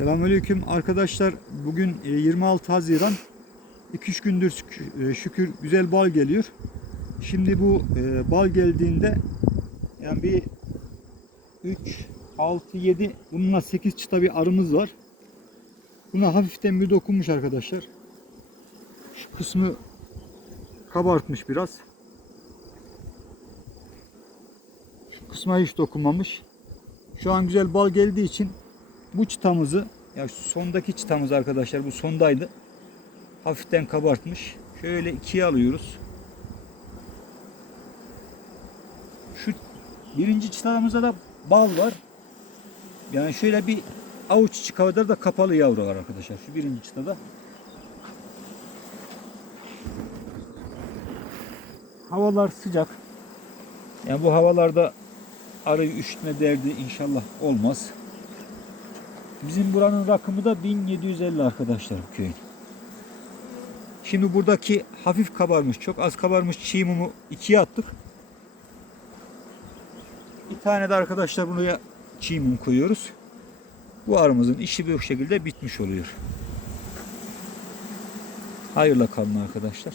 Selamünaleyküm arkadaşlar. Bugün e, 26 Haziran. 2-3 gündür e, şükür güzel bal geliyor. Şimdi bu e, bal geldiğinde yani bir 3, 6, 7 bununla 8 çıta bir arımız var. Buna hafiften bir dokunmuş arkadaşlar. Şu kısmı kabartmış biraz. Şu kısma hiç dokunmamış. Şu an güzel bal geldiği için bu çıtamızı ya sondaki çıtamız arkadaşlar bu sondaydı. Hafiften kabartmış. Şöyle ikiye alıyoruz. Şu birinci çıtamızda da bal var. Yani şöyle bir avuç içi kadar da kapalı yavru var arkadaşlar. Şu birinci çıtada. Havalar sıcak. Yani bu havalarda arıyı üşütme derdi inşallah olmaz. Bizim buranın rakımı da 1750 arkadaşlar köyün. Şimdi buradaki hafif kabarmış, çok az kabarmış çiğ mumu ikiye attık. Bir tane de arkadaşlar buraya çiğ mum koyuyoruz. Bu arımızın işi bu şekilde bitmiş oluyor. Hayırla kalın arkadaşlar.